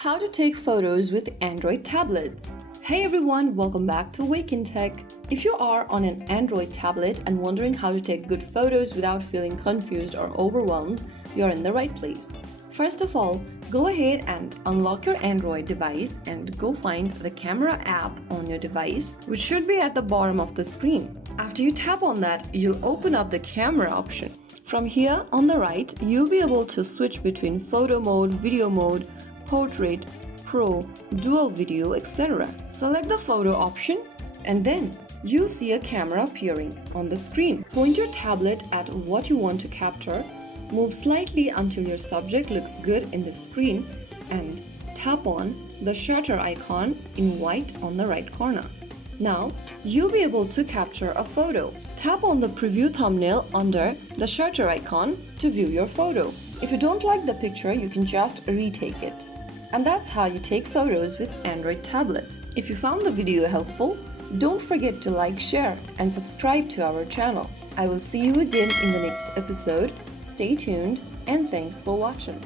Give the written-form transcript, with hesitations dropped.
How to take photos with Android tablets. Hey everyone, welcome back to Wake&Tech. If you are on an Android tablet and wondering how to take good photos without feeling confused or overwhelmed, you're in the right place. First of all, go ahead and unlock your Android device and go find the camera app on your device, which should be at the bottom of the screen. After you tap on that, you'll open up the camera option. From here on the right, you'll be able to switch between photo mode, video mode, portrait, pro, dual video, etc. Select the photo option and then you'll see a camera appearing on the screen. Point your tablet at what you want to capture, move slightly until your subject looks good in the screen and tap on the shutter icon in white on the right corner. Now, you'll be able to capture a photo. Tap on the preview thumbnail under the shutter icon to view your photo. If you don't like the picture, you can just retake it. And that's how you take photos with Android tablet. If you found the video helpful, don't forget to like, share, and subscribe to our channel. I will see you again in the next episode. Stay tuned and thanks for watching.